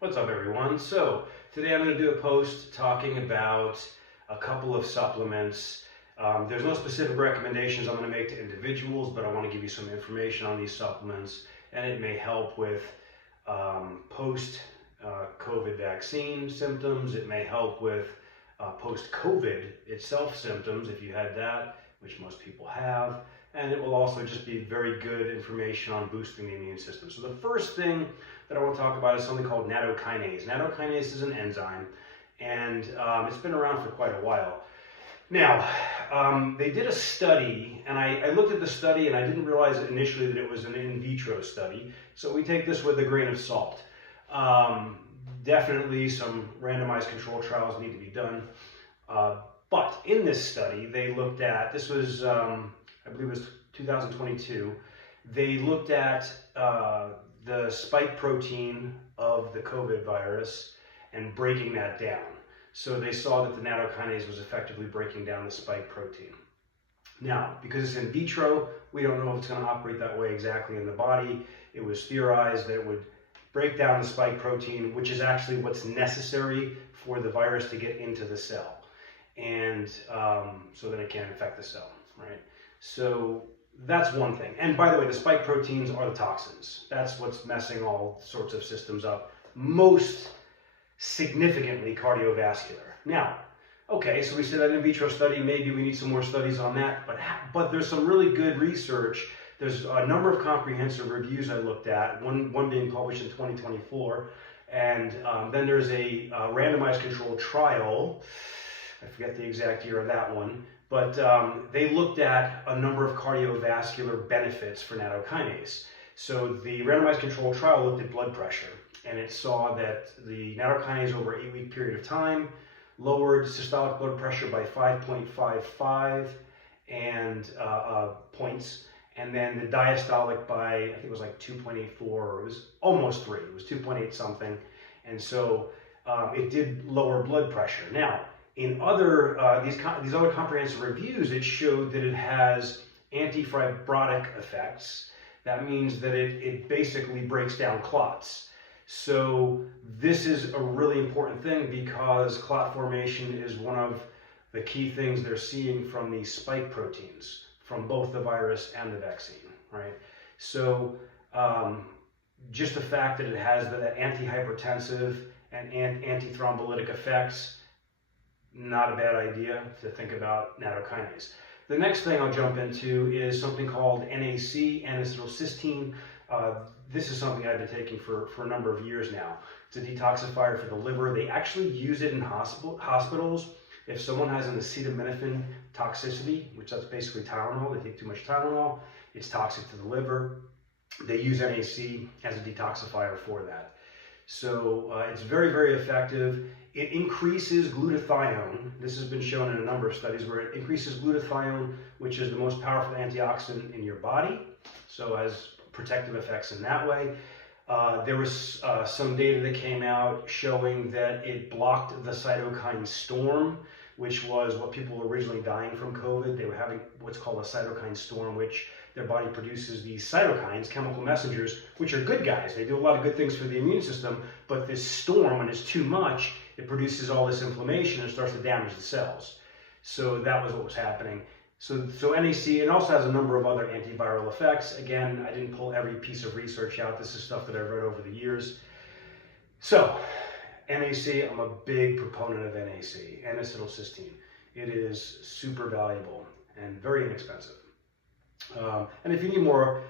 What's up, everyone? So today I'm going to do a post talking about a couple of supplements. There's no specific recommendations I'm going to make to individuals, but I want to give you some information on these supplements, and it may help with post-COVID vaccine symptoms. It may help with post-COVID itself symptoms if you had that, which most people have. And it will also just be very good information on boosting the immune system. So the first thing that I want to talk about is something called nattokinase. Nattokinase is an enzyme, and it's been around for quite a while. Now, they did a study, and I looked at the study, and I didn't realize initially that it was an in vitro study. So we take this with a grain of salt. Definitely some randomized control trials need to be done. But in this study, they looked at, this was, I believe it was 2022, they looked at the spike protein of the COVID virus and breaking that down. So they saw that the nattokinase was effectively breaking down the spike protein. Now, because it's in vitro, we don't know if it's going to operate that way exactly in the body. It was theorized that it would break down the spike protein, which is actually what's necessary for the virus to get into the cell. And so that it can infect the cell, right? So that's one thing. And by the way, the spike proteins are the toxins. That's what's messing all sorts of systems up, most significantly cardiovascular. Now, okay, so we said that in vitro study, maybe we need some more studies on that, but there's some really good research. There's a number of comprehensive reviews I looked at, one being published in 2024, and then there's a randomized controlled trial. I forget the exact year of that one, but they looked at a number of cardiovascular benefits for nattokinase. So the randomized controlled trial looked at blood pressure, and it saw that the nattokinase over an 8-week period of time lowered systolic blood pressure by 5.55 and points, and then the diastolic by, I think it was like 2.84, or it was almost 3, it was 2.8 something, and so it did lower blood pressure. Now, in other these other comprehensive reviews, it showed that it has antifibrotic effects. That means that it basically breaks down clots. So this is a really important thing because clot formation is one of the key things they're seeing from these spike proteins, from both the virus and the vaccine, right? So just the fact that it has the antihypertensive and antithrombolytic effects, not a bad idea to think about nattokinase. The next thing I'll jump into is something called NAC, N-acetylcysteine. This is something I've been taking for a number of years now. It's a detoxifier for the liver. They actually use it in hospitals. If someone has an acetaminophen toxicity, which that's basically Tylenol, they take too much Tylenol, it's toxic to the liver. They use NAC as a detoxifier for that. So it's very, very effective. It increases glutathione. This has been shown in a number of studies where it increases glutathione, which is the most powerful antioxidant in your body. So has protective effects in that way. There was some data that came out showing that it blocked the cytokine storm, which was what people were originally dying from COVID. They were having what's called a cytokine storm, which their body produces these cytokines, chemical messengers, which are good guys. They do a lot of good things for the immune system, but this storm, when it's too much, it produces all this inflammation and starts to damage the cells. So that was what was happening. So NAC, it also has a number of other antiviral effects. Again, I didn't pull every piece of research out. This is stuff that I've read over the years. So NAC, I'm a big proponent of NAC, N-acetylcysteine. It is super valuable and very inexpensive. And if you need more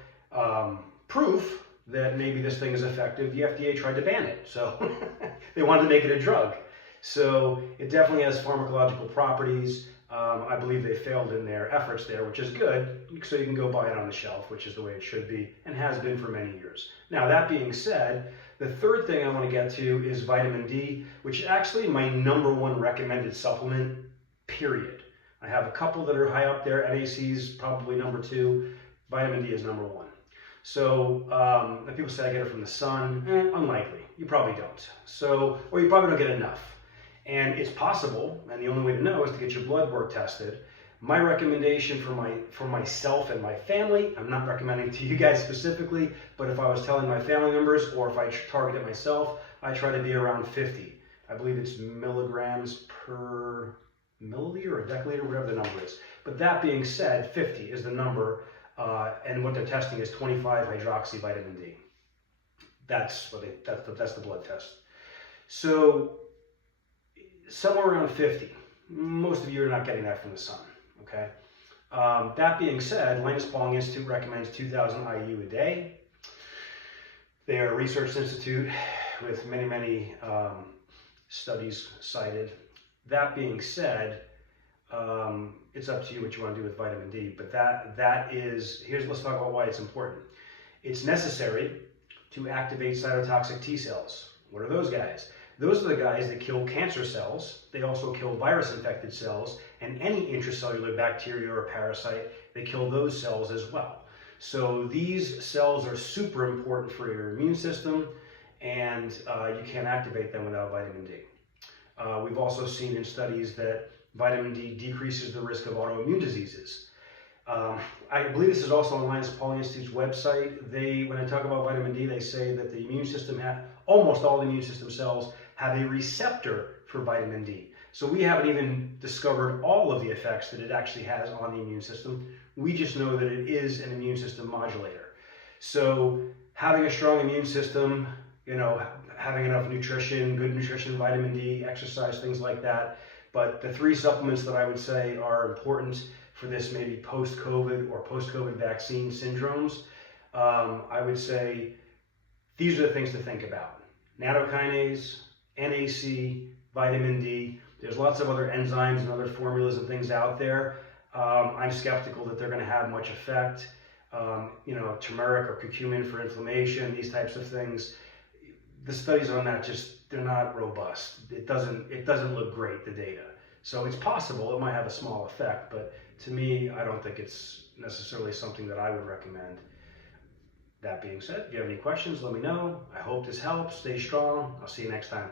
proof that maybe this thing is effective, the FDA tried to ban it. So they wanted to make it a drug. So it definitely has pharmacological properties. I believe they failed in their efforts there, which is good. So you can go buy it on the shelf, which is the way it should be and has been for many years. Now, that being said, the third thing I want to get to is vitamin D, which is actually my #1 recommended supplement, period. I have a couple that are high up there. NAC is probably #2. Vitamin D is #1. So people say I get it from the sun. Unlikely. You probably don't. So, or you probably don't get enough. And it's possible, and the only way to know is to get your blood work tested. My recommendation for myself and my family, I'm not recommending to you guys specifically, but if I was telling my family members or if I targeted myself, I try to be around 50. I believe it's milligrams per milliliter or deciliter, whatever the number is. But that being said, 50 is the number, and what they're testing is 25 hydroxy vitamin D. That's the blood test. So somewhere around 50. Most of you are not getting that from the sun. Okay. That being said, Linus Pauling Institute recommends 2,000 IU a day. They are a research institute with many studies cited. That being said, it's up to you what you want to do with vitamin D. But let's talk about why it's important. It's necessary to activate cytotoxic T cells. What are those guys? Those are the guys that kill cancer cells. They also kill virus-infected cells, and any intracellular bacteria or parasite, they kill those cells as well. So these cells are super important for your immune system, and you can't activate them without vitamin D. We've also seen in studies that vitamin D decreases the risk of autoimmune diseases. I believe this is also on Linus Pauling Institute's website. When I talk about vitamin D, they say that the immune system, almost all the immune system cells have a receptor for vitamin D. So we haven't even discovered all of the effects that it actually has on the immune system. We just know that it is an immune system modulator. So having a strong immune system, having enough nutrition, good nutrition, vitamin D, exercise, things like that. But the 3 supplements that I would say are important for this maybe post-COVID or post-COVID vaccine syndromes, I would say these are the things to think about. Nattokinase, NAC, vitamin D. There's lots of other enzymes and other formulas and things out there. I'm skeptical that they're going to have much effect. Turmeric or curcumin for inflammation, these types of things. The studies on that they're not robust. It doesn't look great, the data. So it's possible it might have a small effect, but to me, I don't think it's necessarily something that I would recommend. That being said, if you have any questions, let me know. I hope this helps. Stay strong. I'll see you next time.